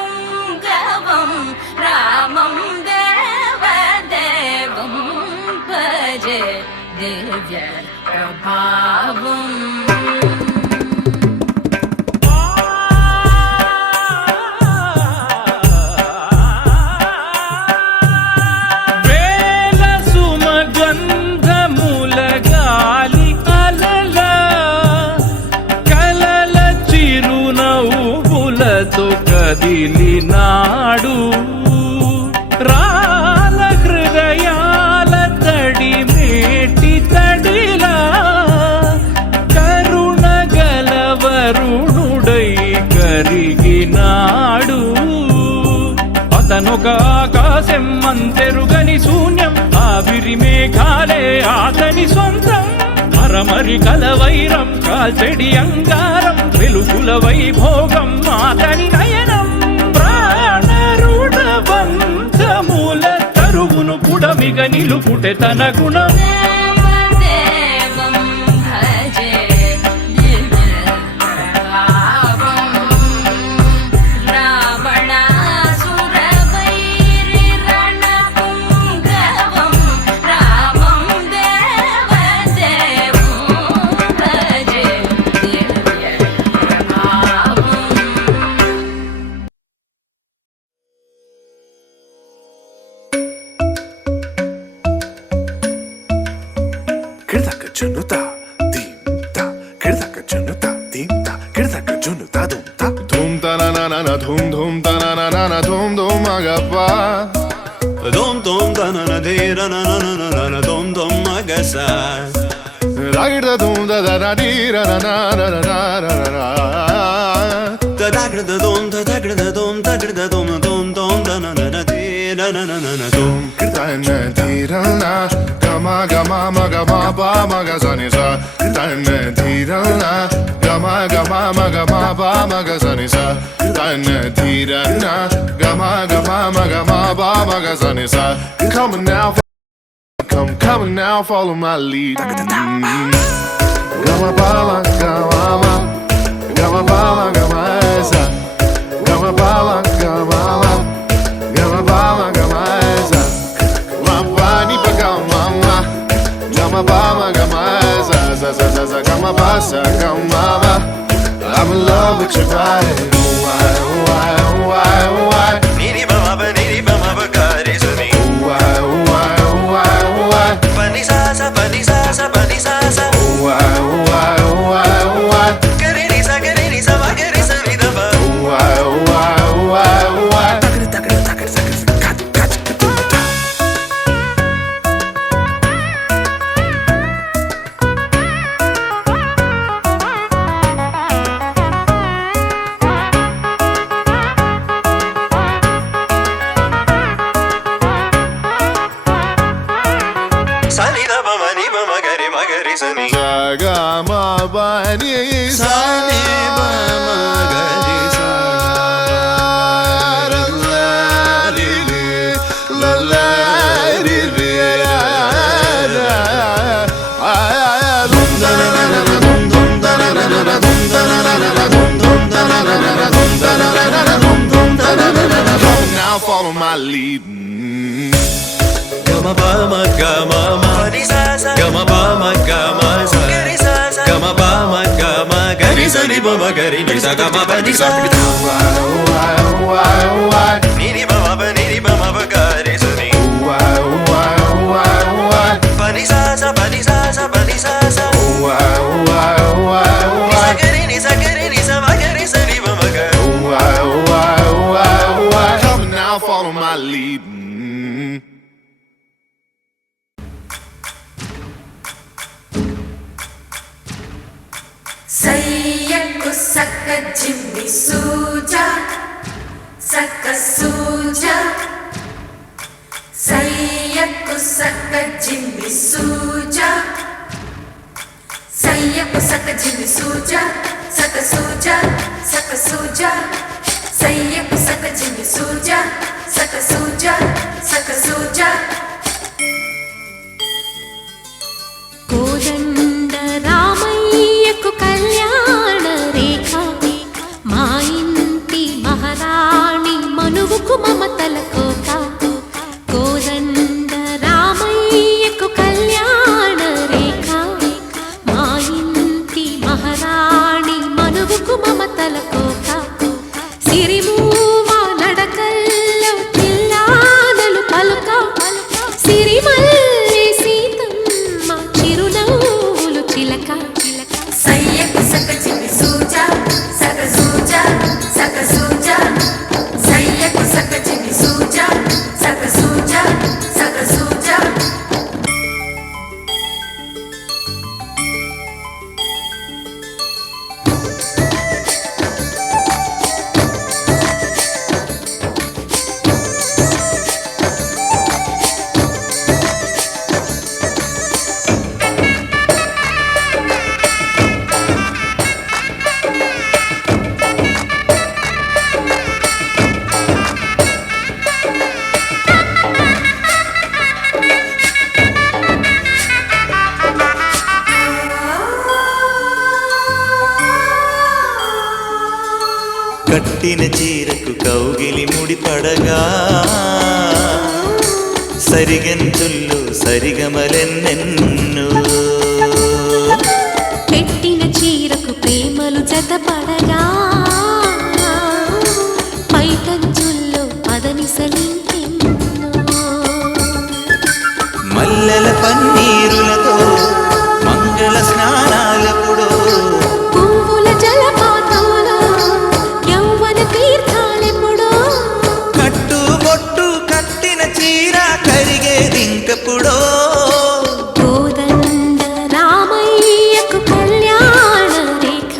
रावणासुरवैरिरणपुङ्गवं रामं देवदेवं भजे दिव्यप्रभावम् కదిలినాడు రాల హృదయాల తడి మేటి తడిలా కరుణ గలవరుణుడై కరిగినాడు. అతనొక ఆకాశం అంతెరుగని శూన్యం, ఆవిరి మేఘాలే అతని సొంతం. మరమరి కలవైరం కాల్చెడి అంగారం, వెలుగుల వైభోగం అతని నయనం. ప్రాణరుడవంతముల తరువును పుడమిగ నిలుపుటె తన గుణం. Dhum dhum ta na na na na dhum dhum agappa dhum dhum ta na na de ra na na na na na dhum dhum agasa ragda dhum da da da di ra na na na na na na da da da dhum da da da dhum da da dhum dhum dhum da na na na de ra na na na na dhum ta na di ra na gama gama ma gama pa ma ga sa ni sa ta na di ra na gama gama ma gama pa ma ga sa ni sa ta na di ra na gama gama ma gama pa ma ga sa ni sa come now coming now follow my lead gama pa ma gama gama pa ma gama sa gama pa ma gama gama pa ma gama sa ma pa ni pa gama gama pa ma gama sa sa sa sa gama pa sa gama I'm in love with your body. Oh why, oh why, oh why, oh why. Niri bama ba kare suni. Oh why, oh why, oh why, oh why. Pani sa sa pani sa sa pani sa sa. Oh why, oh why, oh why, oh why. Kare ni sa ma kare sa ni da ba. Oh why, oh why, oh why, oh why. Sani da ba mani ba magari sani. Ga ma ba ni Sani ba magari sa. La la la la la. now, follow my lead. Gama ba ma gama ma gama ba ma gama sa gama ba ma gama gari sa ni ba ma gari ni sa gama ba ni sa ni ni ba ma ba ni ni ba ma ba gari sa ni ba ni sa ba ni sa ba ni sa ni sa gari ni sa ma gari sa ni ba ma gari. Come now, follow my lead. సయ్యకు సక్క జిమ్మి సూజా సక్క సూజా సయ్యకు సక్క జిమ్మి సూజా సయ్యకు సక్క జిమ్మి సూజా సక్క సూజా సక్క సూజా సయ్యకు సక్క జిమ్మి సూజా సక్క సూజా సక్క సూజా కోదండ రామయ్యకు కళ్యాణ రేఖ మా ఇంటి మహారాణి మనువుకు మమతల కోక కోదండ రామయ్యకు కళ్యాణ రేఖ మా ఇంటి మహారాణి మనువుకు మమతల కోక సిరిమూవా నడకల్లో పిల్లానలు పలుక సిరిమల్లి సీతమ్మ చిరునవ్వులు చిలక సయ్యకు సక్క జిమ్మి సూజా సక్క సూజా సక్క సూజా సయ్యకు సక్క జిమ్మి సూజా సక్క సూజా సక్క సూజా కట్టిన చీరకు కౌగిలి ముడిపడగా సరిగంతుల్లో సరిగమలెన్నెన్ను పెట్టిన చీరకు ప్రేమలు జతపడగా పైకంచుల్లో పదనిసలింకెన్నో మల్లెల పన్నీరులతో మంగళ స్నానాలపుడో పువ్వుల జలపాతంలో యౌవన తీర్థాలెప్పుడో కట్టుబొట్టు కట్టిన చీర కరిగేదింకపుడో కోదండ రామయ్యకు కళ్యాణ రేఖ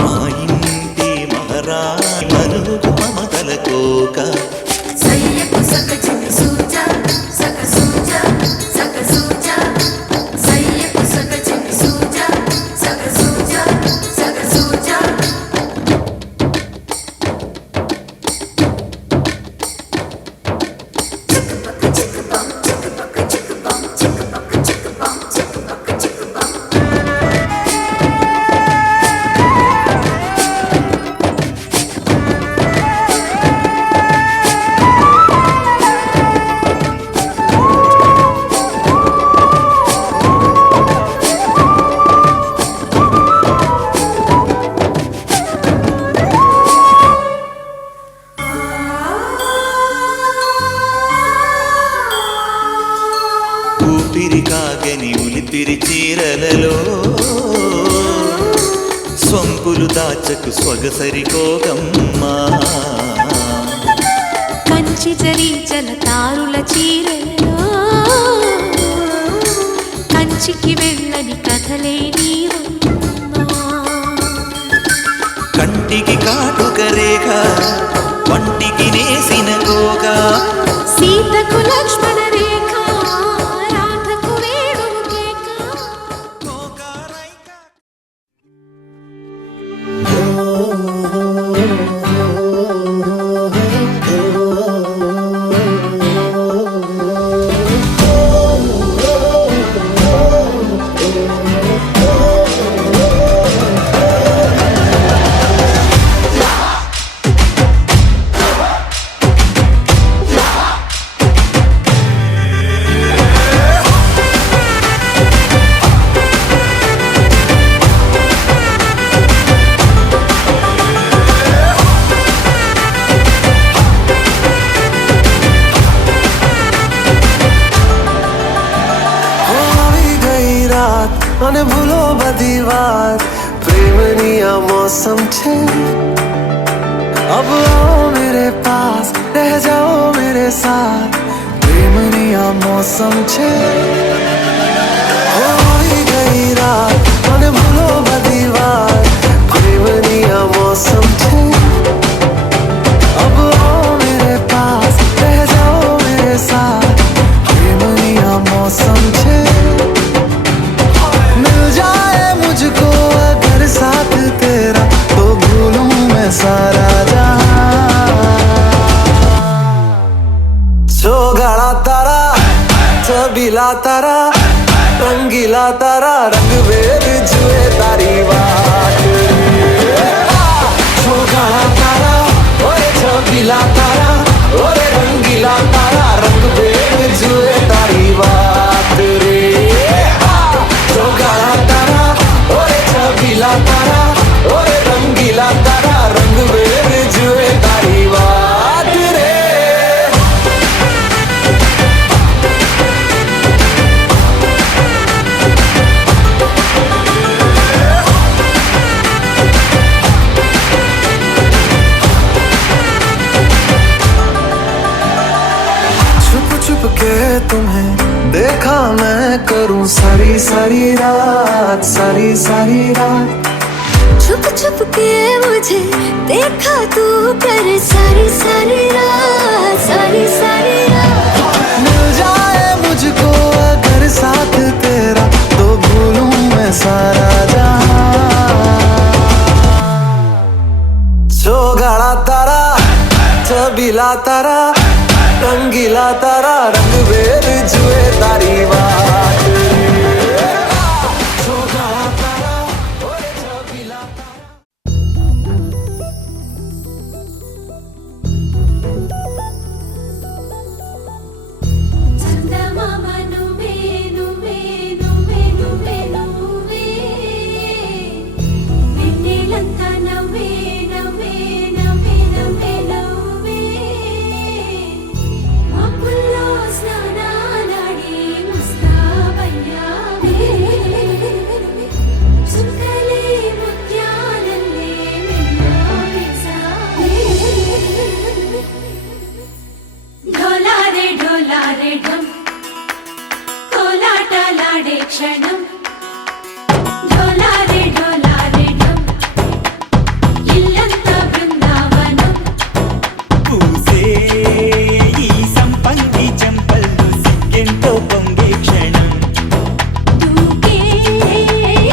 మా ఇంటి మహారాణి మనువుకు మమతల కోక సయ్యకు సక్క జిమ్మి సూజా సక్క సూజా సక్క సూజా సయ్యకు సక్క జిమ్మి సూజా సక్క సూజా సక్క సూజా చిక్కుపక్క చిక్కుపం చిక్కుపక్క చిక్కుపం చిక్కుపక్క చిక్కుపం చిక్కుపక్క చిక్కుపం ఊపిరి కాగని ఉలిపిరి చీరలలో సొంపులు దాచకు స్వగసరి కోగమ్మా కంచి జరి జలతారుల చీరలో కంచికి వెళ్ళని కథలే నీవమ్మా కంటికి కాటుక రేఖ వంటికి నేసిన కోక సీతకు లక్ష్మణ రేఖ రాధకు వేణువు కేక અને ભૂલો બધી વાત પ્રેમની આ મોસમ છે अब आओ मेरे पास रह जाओ मेरे साथ प्रेमनी आ मौसम छे होई गई रात મને ભૂલો બધી વાત પ્રેમની આ मौसम छे अब आओ मेरे पास रह जाओ मेरे साथ प्रेमनी आ मौसम छे मिल जाए मुझको अगर साथ तेरा तो भूलूं मैं सारा गाड़ा तारा छबीला तारा रंगीला तारा रंग बेर जुए तारी बात गाड़ा तारा ओए छबीला तारा ओए रंगीला तारा रंग बेर जुए तारी बात रे गाड़ा तारा ओए छबीला तारा ओए रंगीला तारा रंग बेर जुए तारी बात रे के तुम्हें देखा मैं करूं सारी सारी रात छुप छुप के मुझे देखा तू कर सारी सारी रात मिल जाए मुझको अगर साथ तेरा तो भूलूं मैं सारा जहां गाड़ा तारा छबीला तारा रंगीला तारा रंग बेर जुए तारी बात చందమామ నువ్వే నువ్వే నువ్వే నువ్వే నువ్వే వెన్నెలంతా నవ్వే నవ్వే నవ్వే నవ్వే నవ్వే మబ్బుల్లో స్నానాలాడి ముస్తాబయ్యావే చుక్కలే ముత్యాలల్లే మెల్లో వేసావే ढोलारे ढम कोलाटलाडे क्षणम ढोलारे ढम इल्लंता बृंदावनम పూసే ఈ సంపంగి చెంపల్లో సిగ్గెంతో పొంగే క్షణం దూకే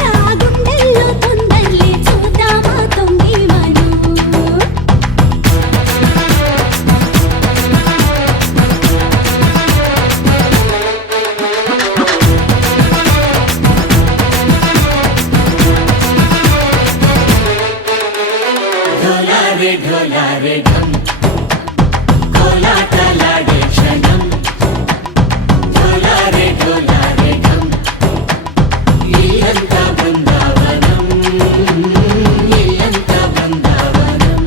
ఆ గుండెల్లో తొందరలే చూద్దామా తొంగి మనం ढोलारे ढम कोलाटलाडे क्षणम ढोलारे ढम इल्लंता बृंदावनम इल्लंता बृंदावनम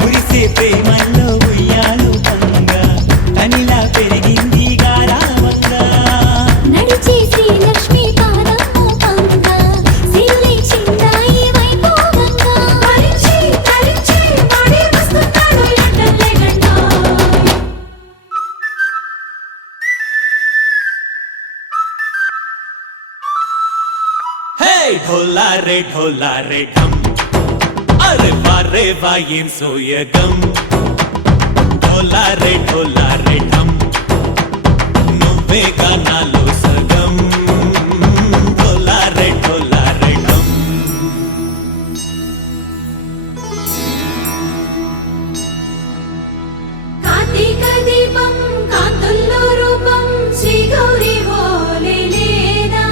మురిసే ప్రేమల్లో ఉయ్యాలు పంగా తనిలా పెరిగింది గారావంగా నడిచే శ్రీ లక్ష్మీ పాదము పంగా సిరులే చిందాయి వైభోగంగా తరించి మాడి వస్తున్నాడు ఎండలే గంట హే ढोलारे ढम అరే వారే వాయేం సోయగం ढोलारे ढम నువ్వే నువ్వేగా నాలో సగం ఢోలా రే ఢమ్ కార్తీక దీపం కాంతుల్లో రూపం శ్రీ గౌరీ ఓలే లేదా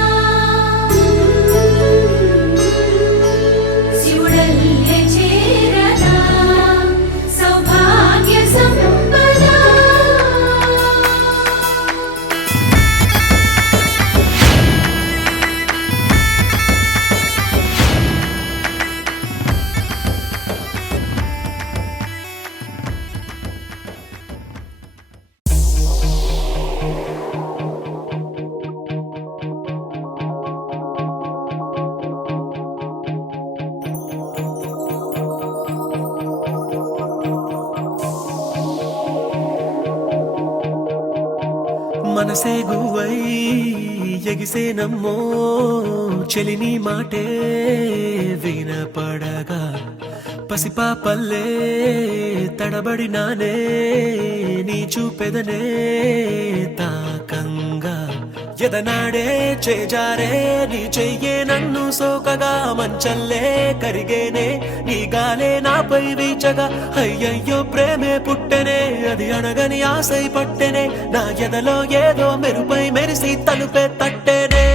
శివుడల్లే చేరదా సౌభాగ్య సంపద మనసే గువై ఎగిసే నమ్మో చెలిని మాటే వినపడగా పసిపాపల్లే తడబడినానే నీ చూపెదనే తాకంగా ఎదనాడే చేజారే నీ చెయ్యే నన్ను సోకగా మంచల్లే కరిగేనే నీ గాలే నాపై వీచగా అయ్యయ్యో ప్రేమే పుట్టెనే అది అనగని ఆశై పట్టెనే నా ఎదలో ఏదో మెరుపై మెరిసి తలుపే తట్టెనే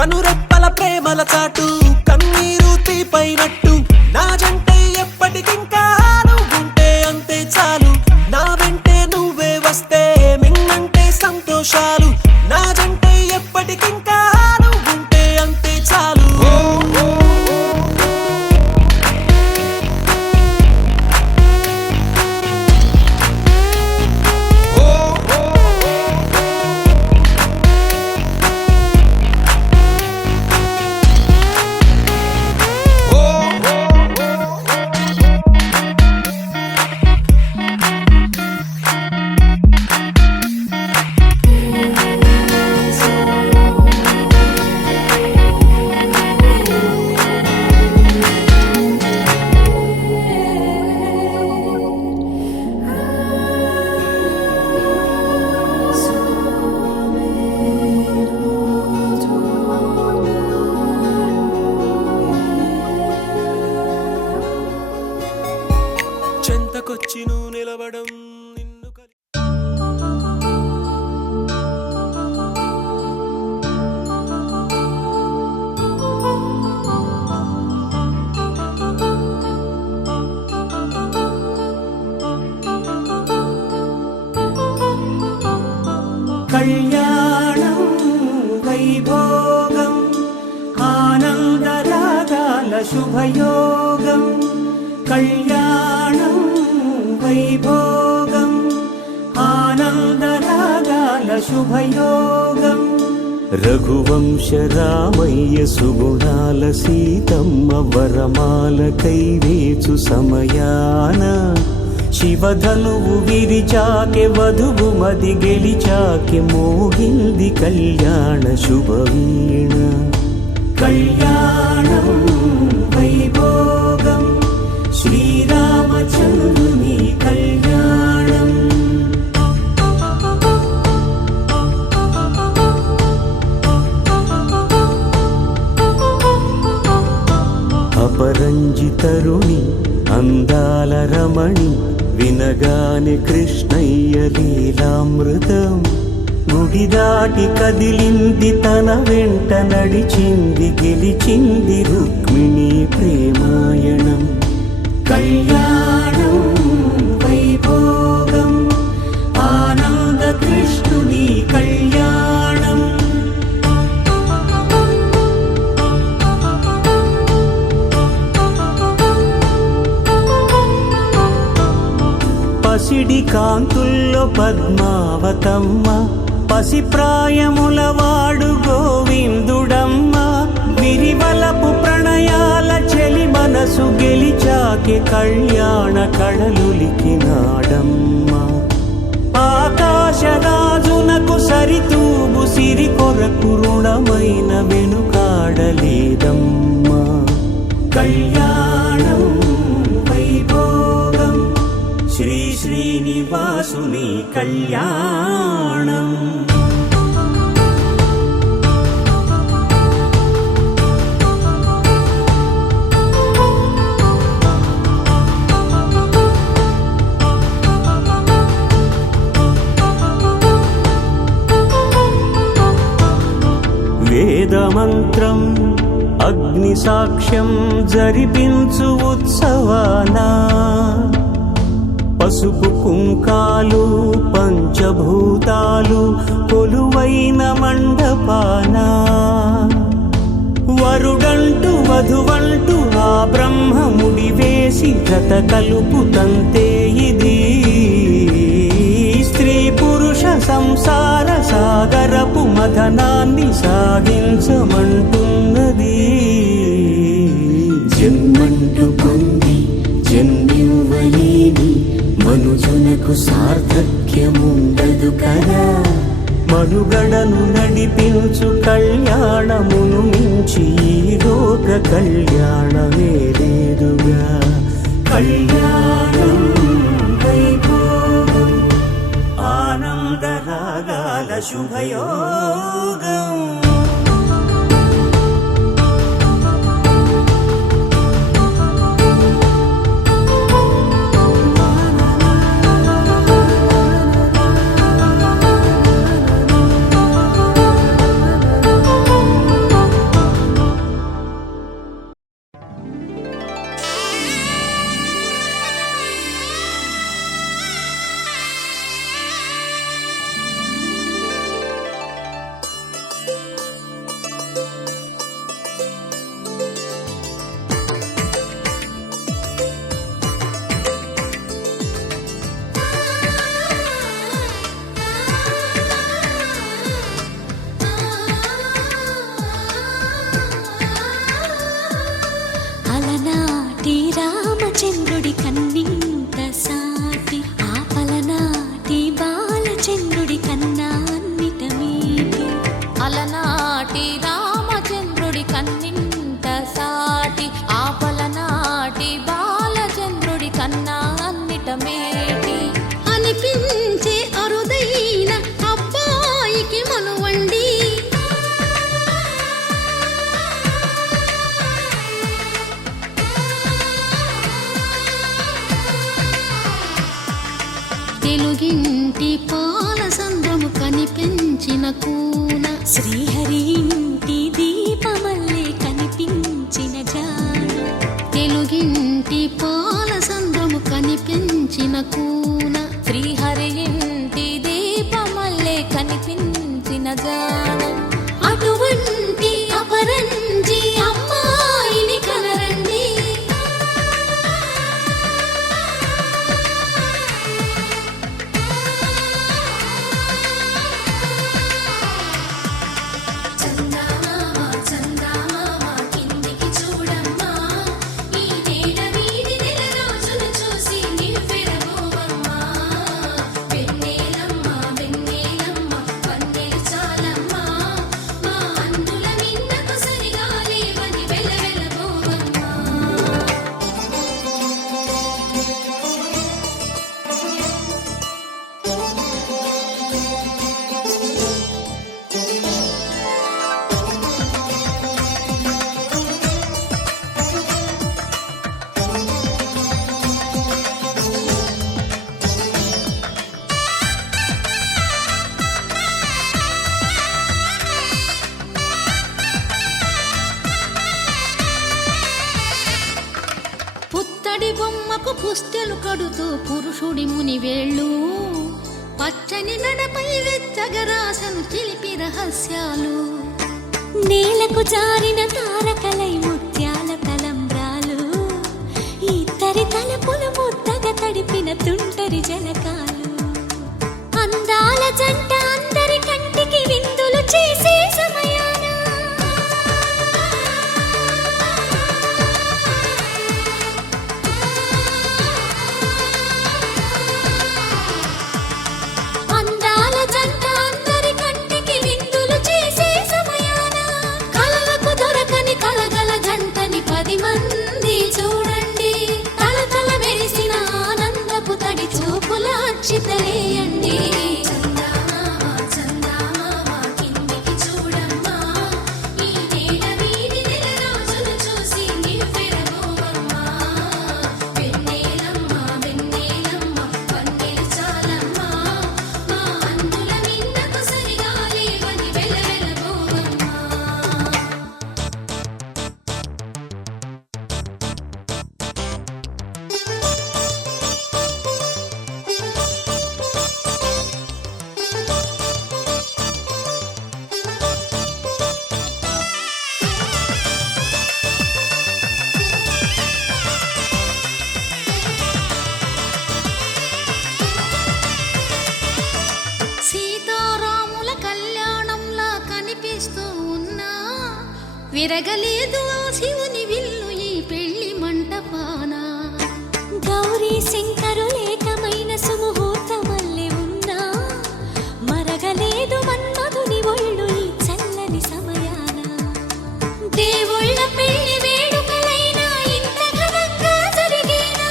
కనురెప్పల ప్రేమల చాటు కన్నీరు తీపైనట్టు నా జంటే ఎప్పటికింకా నువ్వుంటే అంతే చాలు నా వెంటే నువ్వే వస్తే మిన్నంటే సంతోషాలు నా జంటే ఎప్పటికింకా నువ్వుంటే అంతే చాలు చెంతకొచ్చి నువ్వు నిలవడం నిన్ను కళ్యాణం వైభోగం ఆనందరాగాల శుభయోగం కళ్యాణం వైభోగం ఆనందరాగాల శుభయోగం రఘువంశ రామయ్య సుగుణాల సీతమ్మ వరమాల కైవేచు సమయాన శివధనువు విరిచాకె వధువు మది గెలిచాకె మోగింది కళ్యాణ శుభవీణ కళ్యాణం వైభోగం శ్రీరామచంద్రుని కళ్యాణం అపరంజి తరుణి అందాల రమణి వినగానే కృష్ణయ్య లీలామృతం గుడి దాటి కదిలింది తన వెంట నడిచింది గెలిచింది రుక్మిణి ప్రేమాయణం కళ్యాణం వైభోగం ఆనంద కృష్ణుని కళ్యాణం పసిడి కాంతుల్లో పద్మావతమ్మ పసిప్రాయముల వాడు గోవిందుడమ్మ విరివలపు ప్రణయాల చెలి మనసు గెలిచాకే కళ్యాణ కళలులికినాడమ్మ ఆకాశరాజునకు సరితూగు సిరి కొరకు రుణమైన వెనుకాడలేదమ్మా కళ్యాణం వైభోగం శ్రీ శ్రీనివాసుని కళ్యాణం మంత్రం అగ్ని సాక్ష్యం జరిపించు ఉత్సవాన పసుపు కుంకాలు పంచభూతాలు కొలువైన మండపాన వరుడంటూ వధువంటూ ఆ బ్రహ్మముడి వేసి జత కలుపుతంతే ఇది స్త్రీ పురుష సంసార సాగరపు మథనాన్ని సాగించమంటున్నది. జన్మంటూ పొంది జన్మివ్వలేని మనుజునకు సార్థక్యముండదు కదా. మనుగడను నడిపించు కళ్యాణమును మించి ఈ లోక కళ్యాణమే లేదుగా. కళ్యాణం వైభోగం ఆనందరాగాల శుభయోగం. అలనాటి రామచంద్రుడి కన్నింత సాటి ఆపలనాటి బాలచంద్రుడి కన్నా అన్నిట మీటి. అలనాటి రామచంద్రుడి కన్నింత సాటి ఆపలనాటి బాలచంద్రుడి కన్నా అన్నిట మేటి అనిపించే అరుదైన అబ్బాయికి మనువండి. తెలుగింటి పాల సంద్రము కనిపించిన కూన శ్రీహరి ఇంటి దీపమల్లే కనిపించిన జాడ. తెలుగింటి పాల సంద్రము కనిపించిన కూన శ్రీహరి ఇంటి దీపమల్లే కనిపించిన జాడ. అటువంటి అపరంజి అమ్మాయిని కనరండి. చందమామ చందమామ కిందికి చూడమ్మా, ఈ నేల వీడి నెల రోజులు చూసి నివ్వెరబోవమ్మా. వెన్నెలమ్మ వెన్నెలమ్మ వన్నెలు చాలమ్మా, మా అందుల మిన్నకు సరిగా లేవని వెలవెలబోవమ్మా. పుత్తడి బొమ్మకు పుస్తెలు కడుతూ పురుషుడి ముని వేళ్ళు పచ్చని నడపై వెచ్చగరాసను చిలిపి రహస్యాలు. నేలకు జారిన తారకలై ముత్యాల తలంబ్రాలు ఇద్దరి తలపులు ముద్దగా తడిపిన తుంటరి జలకాలు. అందాల జంట అందరి కంటికి విందులు చేసే సమయాన అందాల జంట అందరి కంటికి విందులు చేసే సమయాన కలలకు దొరకని కలగల జంటని 10 మంది చూడండి. తలతల మెరిసిన ఆనందపు తడి చూపుల అక్షితలేయండి. చందమామ విరగలేదు ఆ శివుని విల్లు ఈ పెళ్లి మంటపాన. గౌరీ శంకరు లేకమైన సుముహూర్తమల్లె ఉన్నా మరగలేదు మన్మధుని ఒళ్ళు ఈ చల్లని సమయాన. దేవుళ్ళ పెళ్లి వేడుకలైనా ఇంత ఘనంగా జరిగేనా?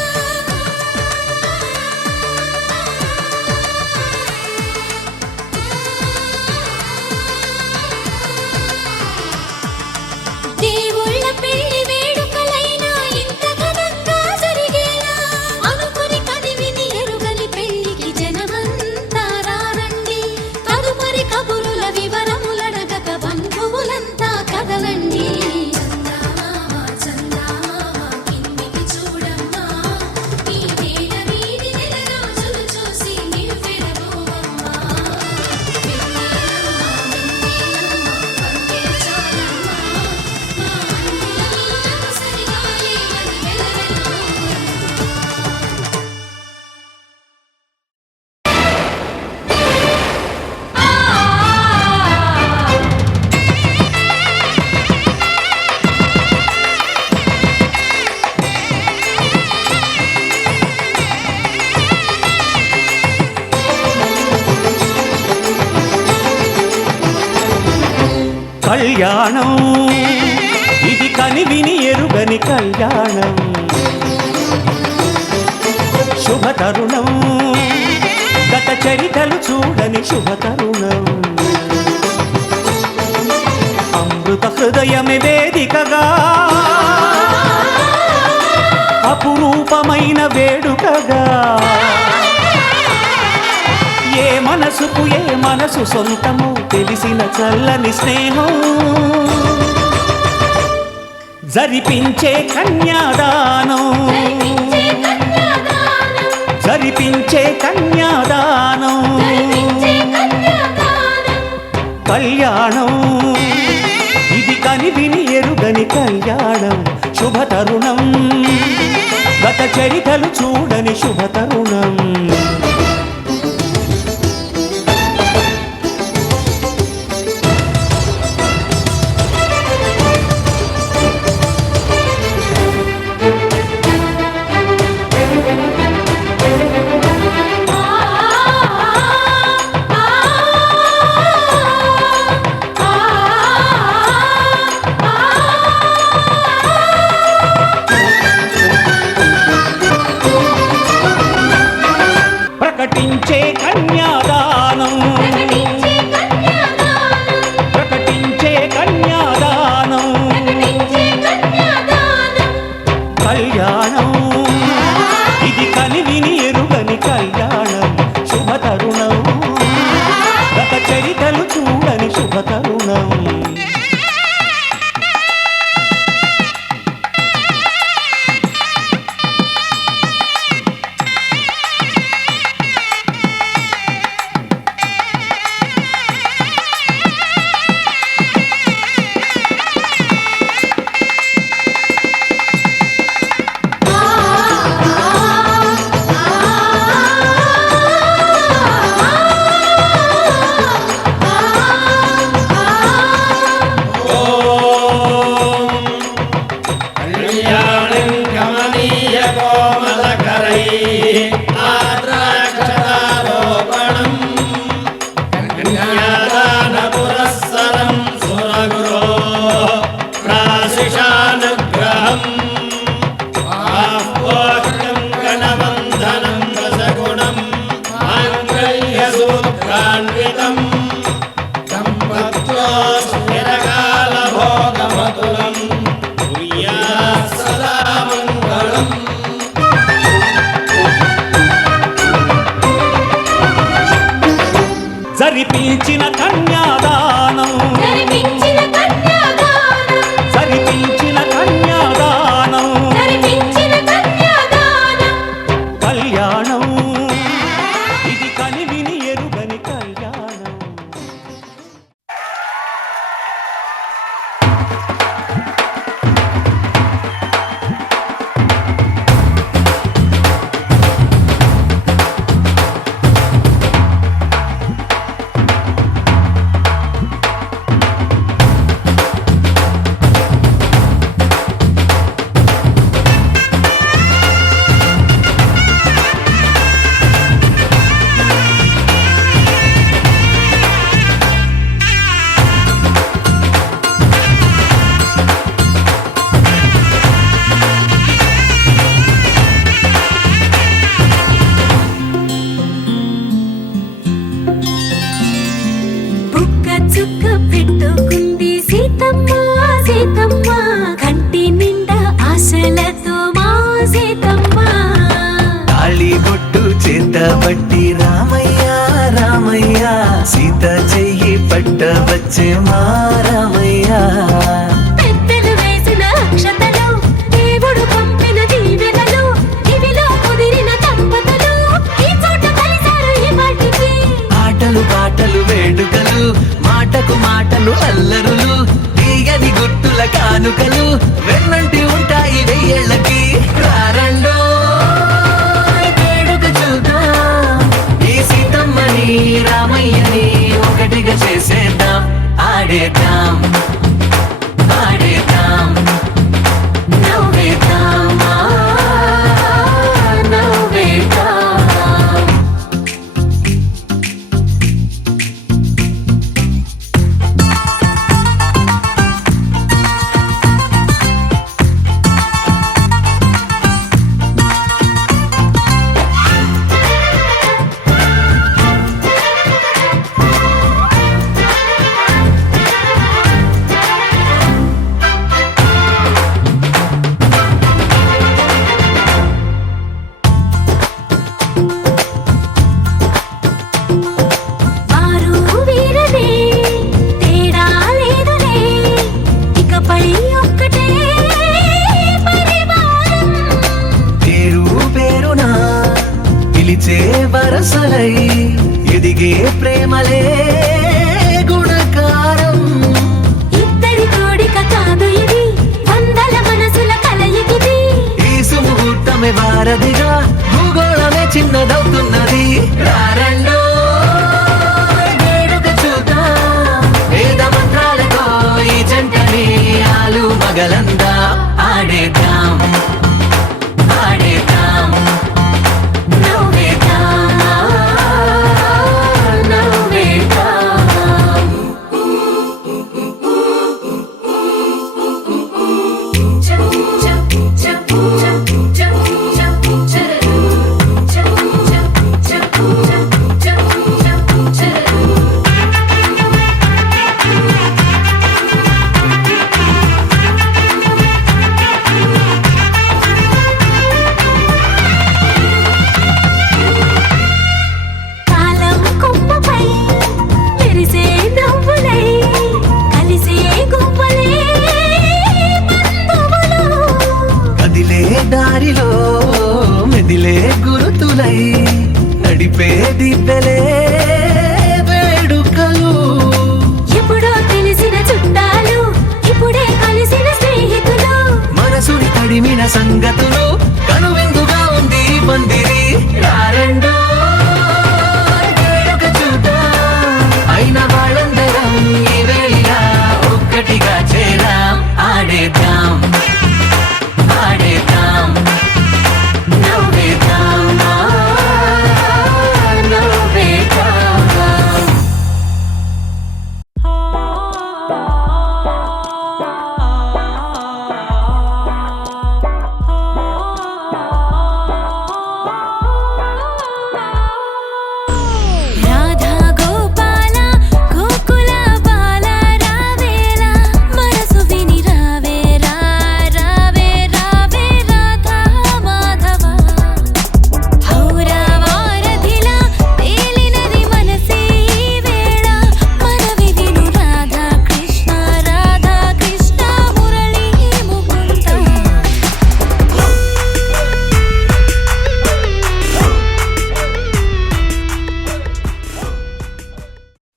దేవుళ్ళ పెళ్లి వేడుకలైనా ఇంత ఘనంగా జరిగేనా? అనుకుని కదివిని ఎరుగని పెళ్లికి జనమంతా రారండి. తదుపరి కబురుల వివరములడగక బంధువులంతా కదలండి. చందమామ చందమామ కిందికి చూడమ్మా, ఈ నేల వీధి నెల రోజులు చూసి నివ్వెరపోవమ్మా. వెన్నెలమ్మ వెన్నెలమ్మ పంటే చాలమ్మా, మా అన్నుల నీడకు సరిగాలి అది వెలవెలబోవమ్మా. కళ్యాణం ఇది కనివిని ఎరుగని కళ్యాణం. శుభతరుణం గత చరితలు చూడని శుభతరుణం. అమృత హృదయమే వేదికగా అపురూపమైన వేడుకగా. ఏ మనసుకు ఏ మనసు సొంతము తెలిసిన చల్లని స్నేహం. జరిపించే కన్యాదానం జరిపించే కన్యాదానం. కళ్యాణం ఇది కనివిని ఎరుగని కళ్యాణం. శుభతరుణం గత చరితలు చూడని శుభతరుణం. ప్రకటించే కన్యాదానం ప్రకటించే కన్యాదానం. కళ్యాణం ఇది కనివిని ఎరుగని కళ్యాణం. శుభతరుణం గత చరితలు చూడని శుభతరుణం. ఆ చుక్క పెట్టుకుంది సీతమ్మ సీతమ్మ కంటి నిండా ఆశలతో మా సీతమ్మ తాళి బొట్టు చేతబట్టి రామయ్య రామయ్య సీత చెయ్యి పట్ట వచ్చే మా రామయ్య పెద్దలు వేసిన అక్షతలు దేవుడు పంపిన దీవెనలు ఇవిలో కుదిరిన దంపతులు ఈ చోట కలిసారు ఈ వాటికి ఆటలు పాటలు వేడుకలు మాటకు మాటలు అల్లరులు తీయని గుట్టుల కానుకలు వెన్నంటి ఉంటాయి వెయ్యేళ్ళకి రారండో వేడుక చూద్దాం ఈ సీతమ్మని రామయ్యని ఒకటిగా చేసేద్దాం ఆడేద్దాం ఆడేద్దాం నవ్వేద్దాం నవ్వేద్దాం వారు వీరనే తేడా లేదులే ఇకపై ఒక్కటే పరివారం పేరు పేరునా పిలిచే వరసలై ఎదిగే ప్రేమలే గుణకారం ఇద్దరి కోడిక కాదు ఇది వందల మనసుల కలయికిది ఈ సుముహూర్తమే వారధిగా భూగోళమే చిన్నదవుతున్నది రారండో వేడుక చూద్దాం వేద మంత్రాలతో ఈ జంటని ఆలు మగలందా ఆడేద్దాం ఆడేద్దాం నవ్వేద్దాం నవ్వేద్దాం కాలం కొమ్మపై మెరిసే నవ్వులై కలిసే గువ్వలే బంధువులు కదిలే దారిలో మెదిలే గురుతులై నడిపే దిబ్బెలే వేడుకలు ఎప్పుడో తెలిసిన చుట్టాలు ఇప్పుడే కలిసిన స్నేహితులు మనసుని తడిమిన సంగతులు కనువిందుగా ఉంది ఈ పందిరి రారండో వేడుక చూద్దాం అయిన వాళ్ళందరం ఈ వేళ ఒక్కటిగా చేరాం ఆడేద్దాం ఆడేద్దాం నవ్వేద్దాం నవ్వేద్దాం రాధా గోపాల గోకుల బాల రావేలా మనసు విని రావే రావే రావే రాధా మాధవ హౌరా వారధిలా తేలినది మనసే ఈ వేళ మనవి విను రాధా కృష్ణ మురళీ ముకుంద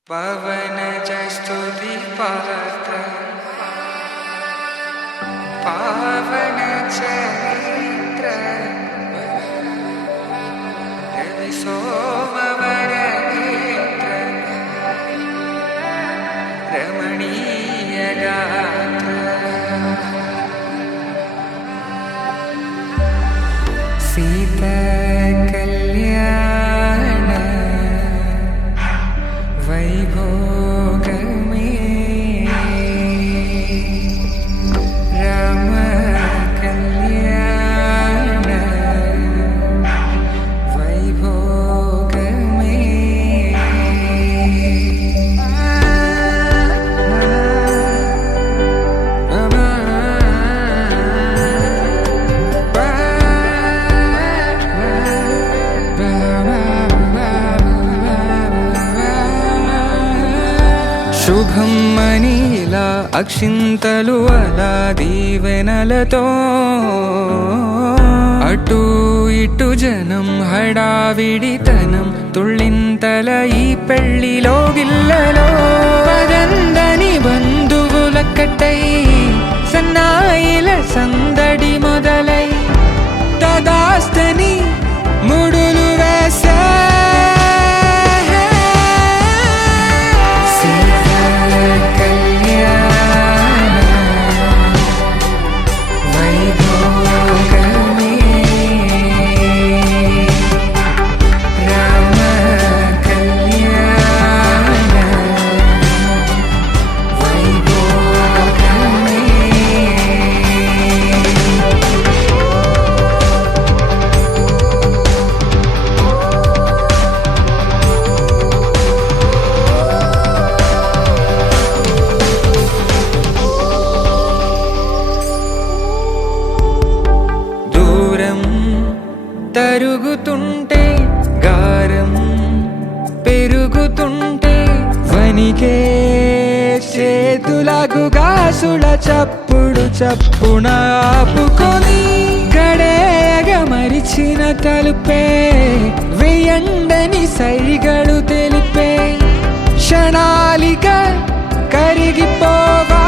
పవన జస్తుతి పాత్ర పావన చరిత్ర రవి సోమవర నేత్ర రమణీయ గాత్ర సీత కళ్యాణ వైభోగమే రామ కళ్యాణ వైభోగమే కమ్మని ఇలా అక్షింతలు అలా దీవెనలతో అటు ఇటు జనం హడావిడితనం తుళ్ళింతల ఈ పెళ్లిలో గిల్లలో పదందని బంధువుల కట్టై సన్నాయిల సందడి మొదలై తదాస్తని ముడులు వేసే తరుగుతుంటే గారం పెరుగుతుంటే వనికే చేతులకు గాసుల చప్పుడు చప్పున ఆపుకొని గడేగ మరిచిన తలుపే వేయండని సైగడు తెలిపే క్షణాలిక కరిగిపోవా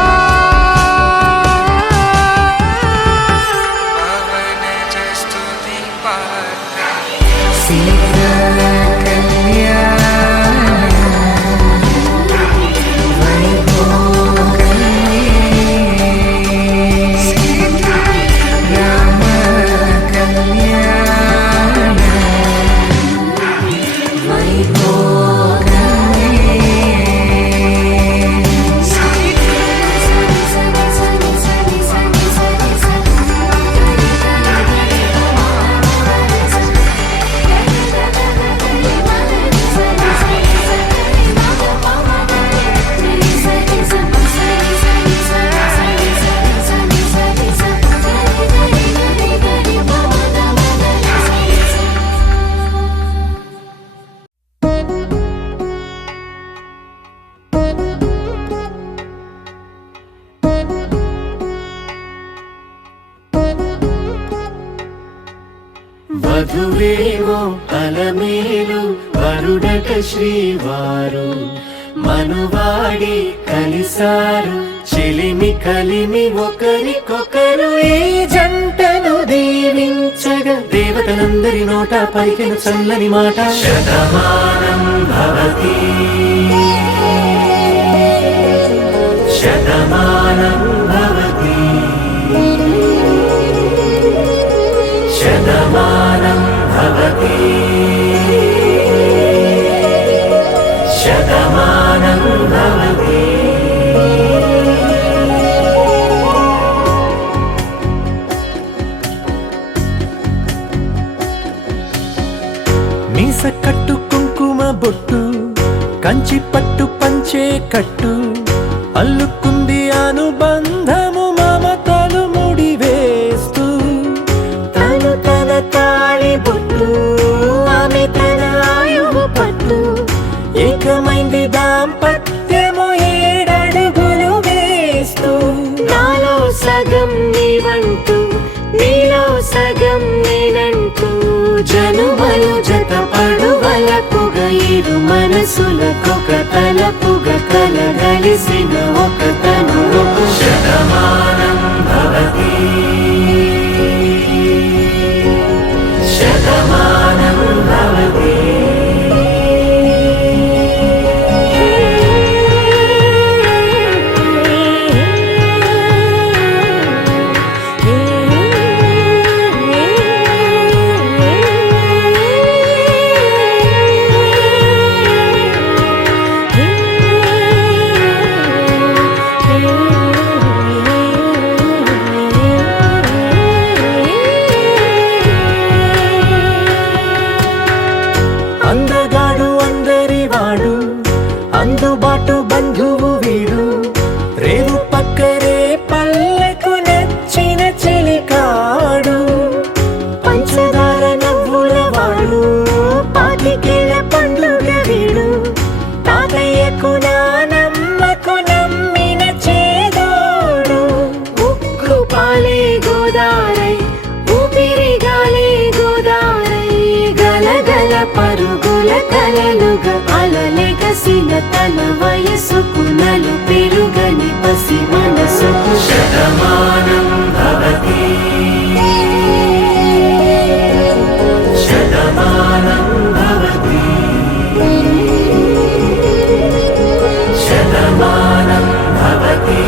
వధువేమో అలమేలు వరుడట శ్రీవారు మనువాడి కలిసారు చెలిమి కలిమి ఒకరికొకరు ఈ జంటను దీవించగా దేవతలందరి నోట పలికిన చల్లని మాట శతమానం భవతి శతమానం భవతి శతమానం భవతి శతమానం భవతి మీస కట్టు కుంకుమ బొట్టు కంచి పట్టు పంచే కట్టు అల్లుకుంది అనుబంధము మమతలు ముడివేస్తూ తను తన తాళి బొట్టు ఆమె తన ఆయువు పట్టు ఏకమైంది దాంపత్యము 7 అడుగులు వేస్తూ నాలో సగం నీవంటూ నీలో సగం నేనంటూ జనుమలు జతపడువలపుగ ఇరు మనసులకొక తలపుగ కలగలిసిన ఒక తను శతమానం భవతి శతమానం భవతి కలలుగా అలలెగసిన తన వయసుకు నలు పెరుగని పసి మనసుకు శతమానం భవతి శతమానం భవతి శతమానం భవతి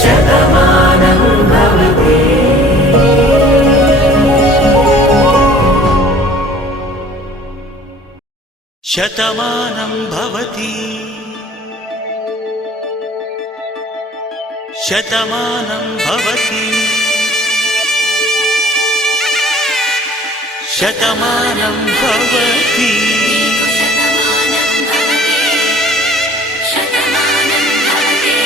శతమానం భవతి. శతమానం భవతి శతమానం భవతి శతమానం భవతి శతమానం భవతి శతమానం భవతి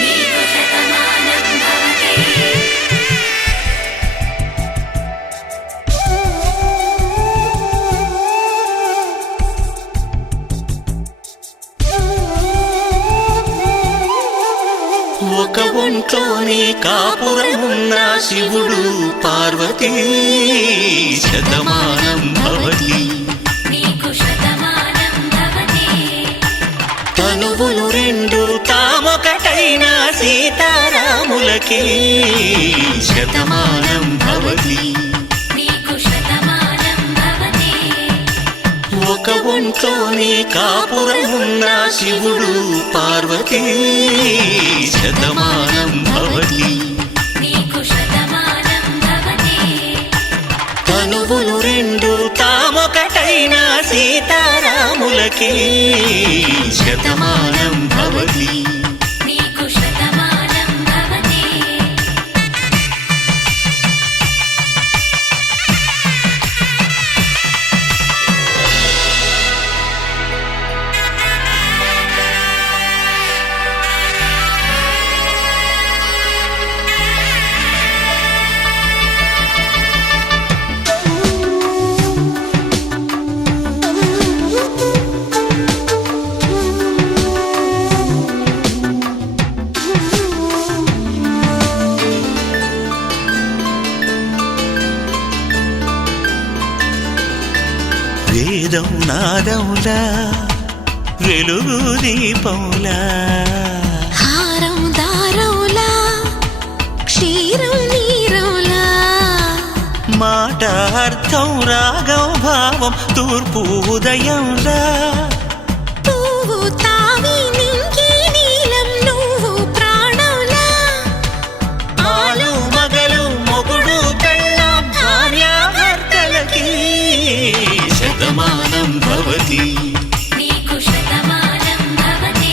నీకు శతమానం భవతి. ఒక ఒంట్లోనే కాపురమున్న శివుడు పార్వతీ శతమానం భవతి నీకు శతమానం భవతి తనువులు రెండు తామొకటైన సీతారాములకి శతమానం భవతి నీకు శతమానం భవతి ఒక ఒంట్లోనే కాపురమున్న శివుడు పార్వతీ శతమానం భవతి నీకు శతమానం భవతి తనువులు రెండు తామొకటైన సీతారాములకి శతమానం భవతి నీకు శతమానం భవతి. వేదం నాదములా వెలుగు దీపములా హారం దారంలా క్షీరం నీరంలా మాట అర్థం రాగం భావం తూర్పు ఉదయంలా పువ్వు తావి నింగి నీలం నువ్వు ప్రాణంలా ఆలు మగలు మొగుడు పెళ్ళాం భార్యాభర్తలకి శతమానం భవతి నీకు శతమానం భవతి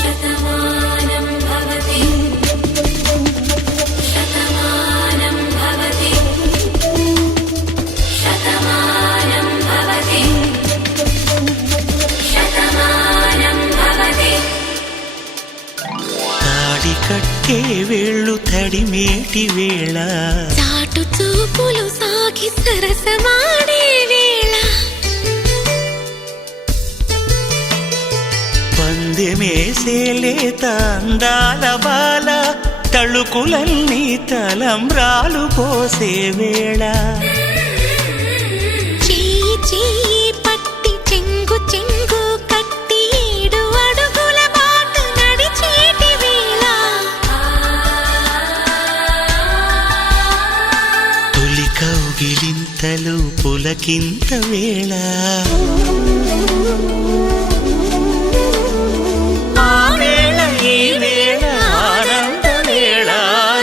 శతమానం భవతి శతమానం భవతి శతమానం భవతి శతమానం భవతి. తాడి కట్టే వేళ్ళు తడిమేటి వేళ చాటు చూపులు సాగి సరసమాడే వేళ పందెమేసేలేత అందాల బాల తళుకులన్నీ తలంబ్రాలు పోసే వేళ చెయ్యి చెయ్యి పట్టి చెంగు చెంగు కట్టి 7 అడుగుల బాట నడిచేటి వేళ తొలి కౌగిలింతలు పులకింత వేళ ఆ వేళ ఈ వేళ ఆనంద వేళ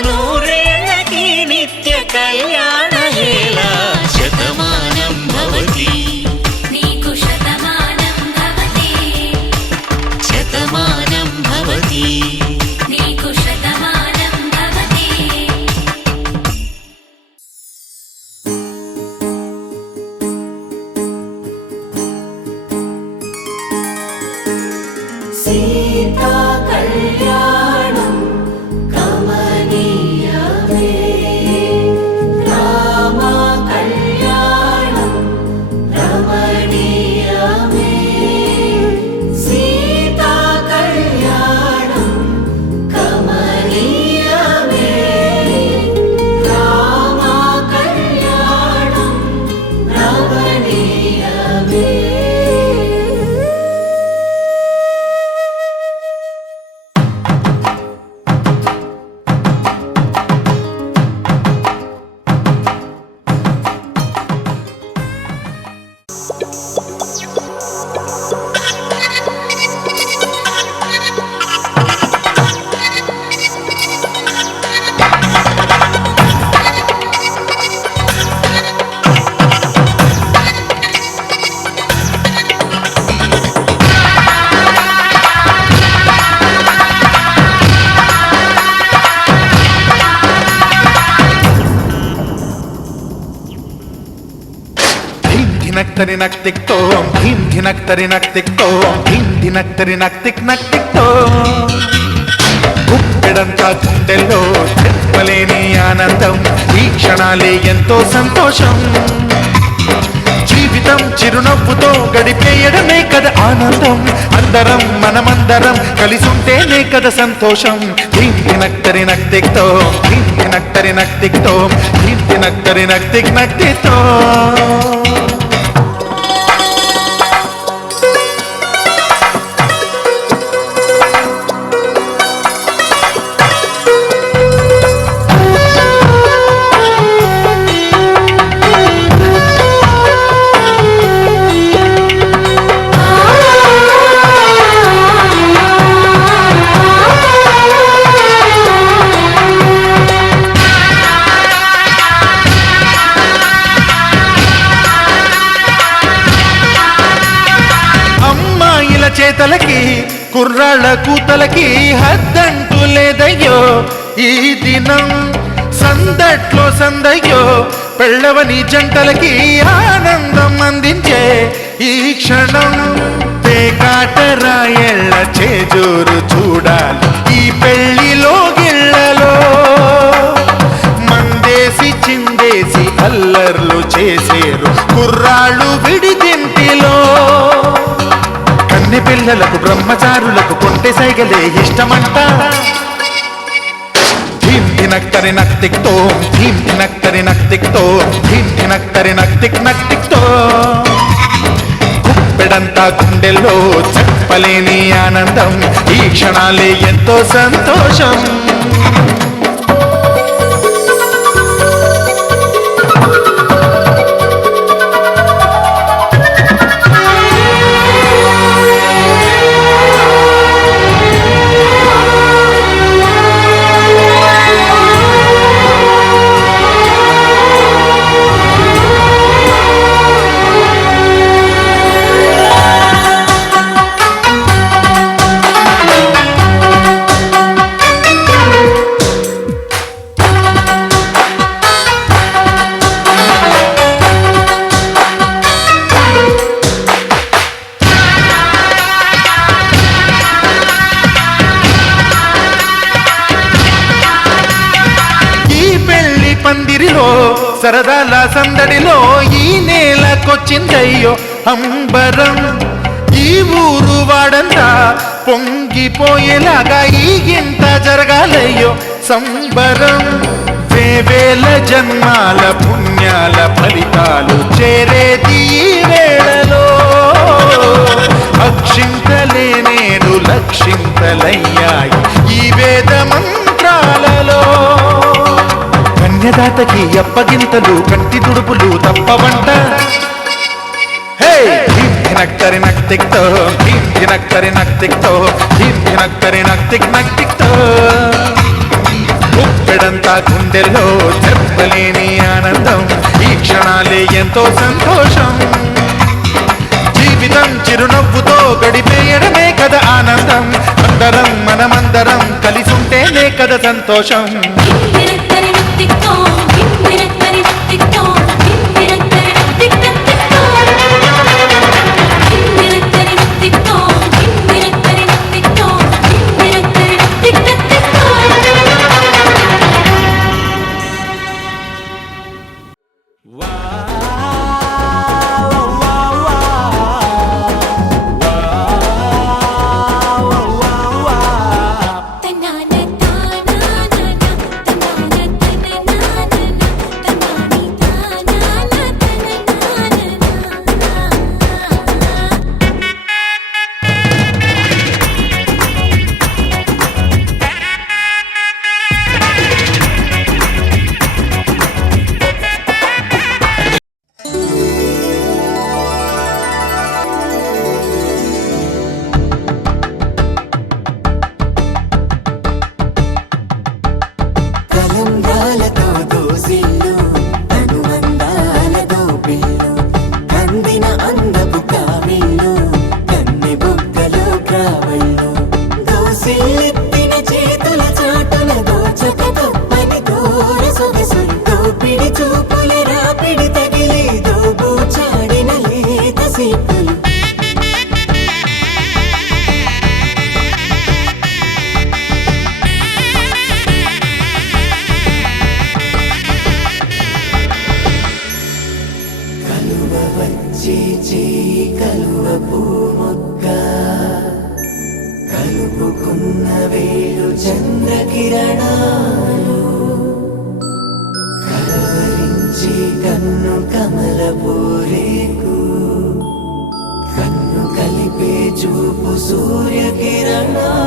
నూరేళ్ళకి నిత్య కళ్యాణ వేళ శతమానం భవతి నీకు శతమానం భవతి శతమానం భవతి నీకు శతమానం భవతి కళ్యాణం కమనీయమే రామ కళ్యాణం రమణీయమే సీతా కళ్యాణం కమనీయమే రామ కళ్యాణం రమణీయమే. ధినక్తరి నక్తిక్ తోం ధీం ధినక్తరి నక్తిక్ తోం ధీం ధినక్తరి నక్తిక్ నక్తిక్ తోం గుప్పెడంతా గుండెల్లో చెప్పలేని ఆనందం ఈ క్షణాలే ఎంతో సంతోషం జీవితం చిరునవ్వుతో గడిపేయడమే కదా ఆనందం అందరం మనమందరం కలిసుంటేనే కదా సంతోషం ధీం ధినక్తరి నక్తిక్ తోం ధీం ధినక్తరి నక్తిక్ తోం ధీం ధినక్తరి నక్తిక్ నక్తిక్ తోం. చేతలకి కుర్రాళ్ళ కూతలకి హద్దంటూ లేదయ్యో ఈ దినం సందట్లో సందయ్యో పెళ్ళవని జంటలకి ఆనందం అందించే ఈ క్షణం పేకాటరాయళ్ళ చేజోరు చూడాలి ఈ పెళ్లిలో గిళ్ళలో మందేసి చిందేసి అల్లర్లు చేసేరు కుర్రాళ్ళు విడిదింటిలో కన్నె పిల్లలకు బ్రహ్మచారులకు కొంటె సైగలే ఇష్టమంట ధీం ధినక్తరి నక్తిక్ తోం ధీం ధినక్తరి నక్తిక్ తోం ధీం ధినక్తరి నక్తిక్ నక్తిక్ తోం గుప్పెడంతా గుండెల్లో చెప్పలేని ఆనందం ఈ క్షణాలే ఎంతో సంతోషం పందిరిలో సరదాల సందడిలో ఈ నేలకొచ్చిందయ్యో అంబరం ఈ ఊరు వాడంతా పొంగిపోయేలాగా ఈ గింత జరగాలయ్యో సంబరం వేవేల జన్మాల పుణ్యాల ఫలితాలు చేరేది ఈ వేళలో అక్షింతలే నేను లక్షింతలయ్యాయి ఈ వేద మంత్రాలలో కన్యదాతకి అప్పగింతలు కంటి తుడుపులు తప్పవంట హే ధీం ధినక్తరి నక్తిక్ తోం ధీం ధినక్తరి నక్తిక్ తోం ధీం ధినక్తరి నక్తిక్ నక్తిక్ తోం గుప్పెడంతా గుండెల్లో చెప్పలేని ఆనందం ఈ క్షణాలే ఎంతో సంతోషం జీవితం చిరునవ్వుతో గడిపేయడమే కదా ఆనందం అందరం మనమందరం కలిసుంటేనే కదా సంతోషం వచ్చి చేయి కలువ పూమొక్క కలుపుకున్న వేలు చంద్రకిరణాలు కలవరించి కన్ను కమల పూరేకు కన్ను కలిపే చూపు సూర్యకిరణాలు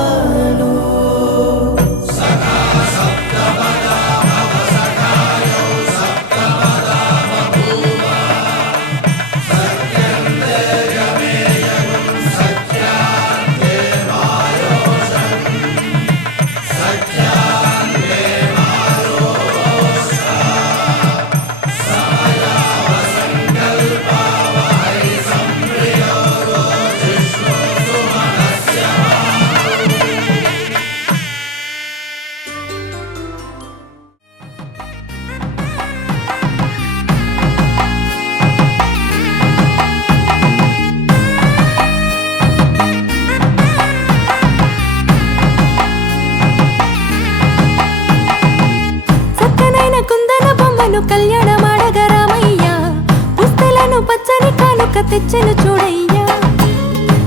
తెచ్చను చూడయ్యా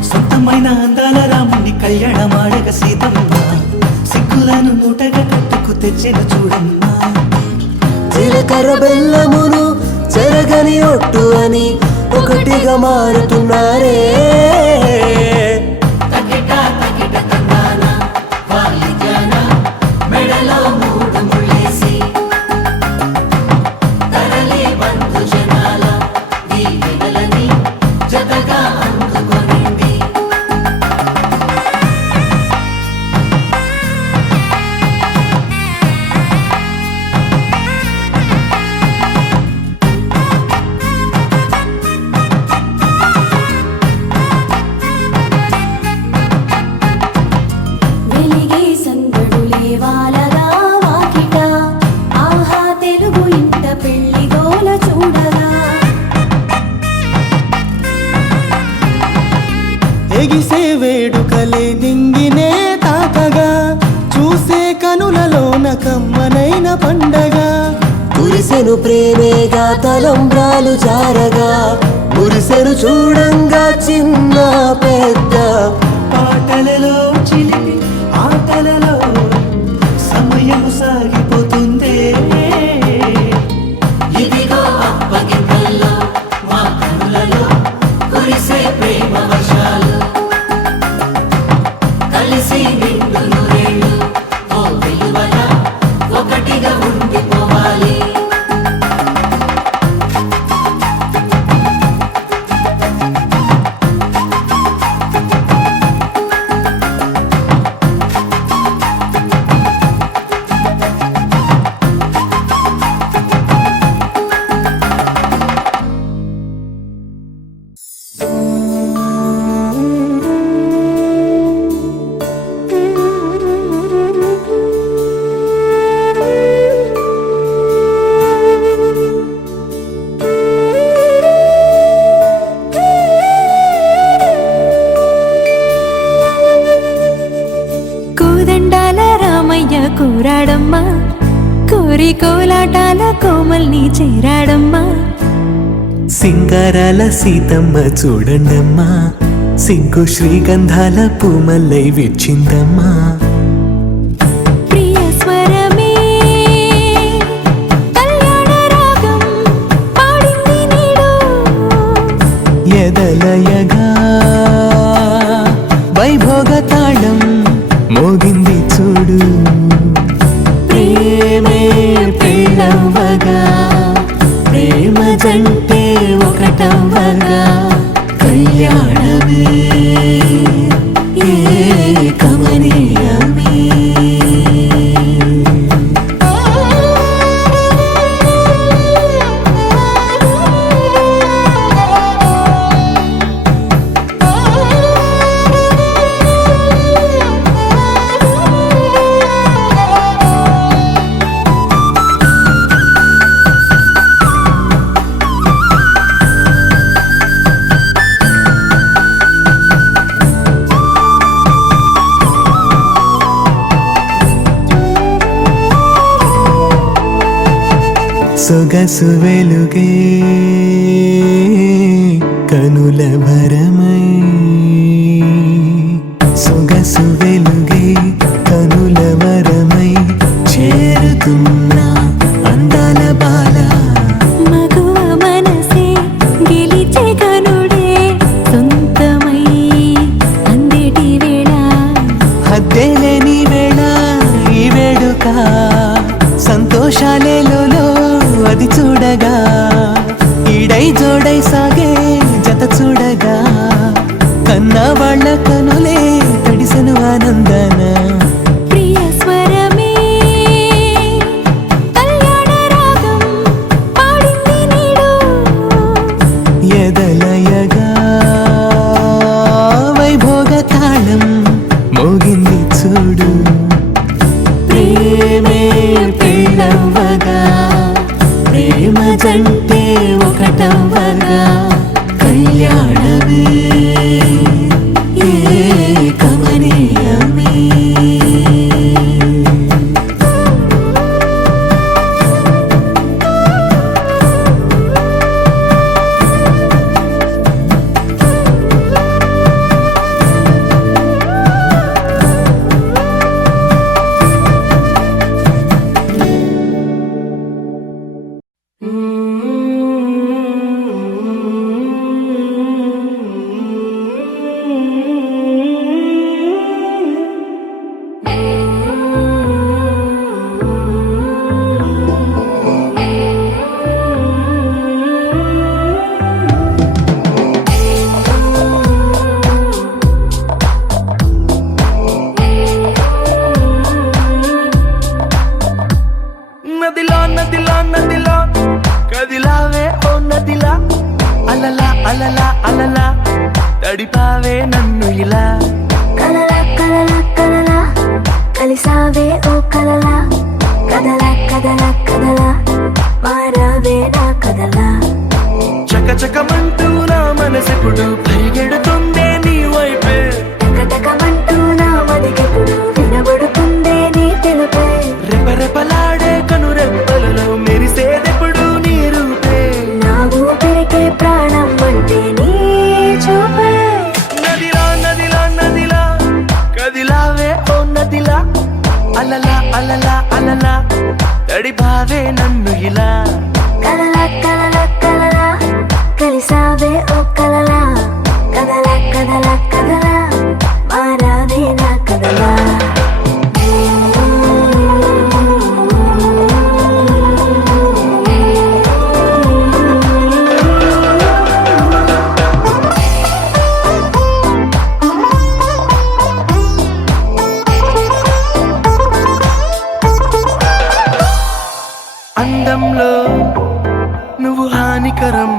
సొంతమైన అందాల రాముని కళ్యాణమాడగ సీతమ్మ సిగ్గులను మూటగా కట్టుకు తెచ్చెను చూడమ్మా జీలకర్ర బెల్లమును చెరగని ఒట్టు అని ఒకటిగా మారుతున్నారే మెడలో మూడు ముళ్ళేసి తరలి బంధు జనాల దీవెనలని జతగా అందుకొనింది వెలిగే సందడులే వాలగా వాకిట ఆహా తెలుగు ఇంట పెళ్లి గోల చూడగా ఎగిసే వేడుకలే నింగినే తాకగా చూసే కనులలోన కమ్మనైన పండగ కురిసెను ప్రేమేగా తలంబ్రాలు జారగా మురిసెను చూడంగా చిన్న పెద్ద పాటలలో చిలిపి ఆటలలో సమయం సాగిపోతుందే ఇదిగో అప్పగింతల్లో మా కనులలో కురిసే ప్రేమ వర్షాలు కలిసి నిండు నూరేళ్ళు ఓ విలువల ఒకటిగా ఉండిపోవాలి కోదండాల రామయ్య కూరాడమ్మా కోరి కోలాటాల కోమల్ని చేరాడమ్మా సింగారాల సీతమ్మ చూడండమ్మా సింకు శ్రీగంధాల పూమల్లై విచ్చిందమ్మా ప్రియ స్వరమే కళ్యాణ రాగం పాడింది నీడు ఎదలయగా వైభోగ తాళం మోగింది చూడు ప్రేమే పెళ్ళవగా ప్రేమ జంటే ఒకటవగా కళ్యాణమే ఏ కమనీయమే సొగసు వెలుగే కలవరమై సొగసు వెలుగే కనుల వరమై చేరుతున్నా అందాల బాల మగువ మనసే గెలిచే కనుడే సొంతమై అందేటి వేళ హద్దేలేని వేళ ఈ వేడుక సంతోషాలేలో అది చూడగా ఈడై జోడై సాగే జత చూడగా కన్నా వాళ్ళ కనులే తడిసెను ఆనందన ప్రియ స్వరమే కళ్యాణ రాగం పాడింది నీడు ఎదలయగా వైభోగ తాళం మోగింది చూడు ప్రేమే పెళ్ళవ్వగా ప్రేమ జంటే ఒకటవ్వగా కళ్యాణమే కమనీయమే నదిలా నదిలా నదిలా కదిలావే ఓ నదిలా అలలా అలలా అలలా తడిపావే నన్ను ఇలా కలలా కలలా కలలా కలిసావే ఓ కలలా కదలా కదలా కదలా మారావే నా కదలా చకచకమంటూ నా మనసెప్పుడు పరిగెడుతుందే నీ వైపే టకటకమంటూ నా మదికెప్పుడు వినబడుతుందే నీ తెలుపే రెపరెపలాడే కనురెప్పలలో మెరిసేదెప్పుడు నీ రూపే నా ఊపిరికే ప్రాణం అంటే నీ చూపే నదిలా నదిలా నదిలా కదిలావే ఓ నదిలా అలలా అలలా అలలా తడిపావే నన్ను ఇలా కలలా కలలా కలలా కలిసావే ఓ కలలా కదలా కదలా కదలా మారావే నా కదలా అందంలో నువ్వు హానికరం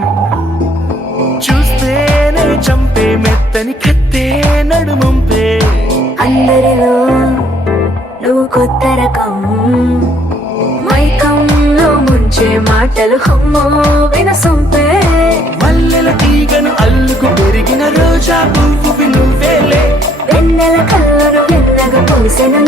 చూస్తేనే చంపే మెత్తని కత్తే నడుముంపే అందరిలో నువ్వు కొత్త రకం మైకంలో ముంచే మాటలు హమ్మో వినసొంపే మల్లెల తీగను అల్లుకు పెరిగిన రోజా పువ్వు నువ్వేలే వెన్నెల కళ్ళను వెన్నగ పూసెను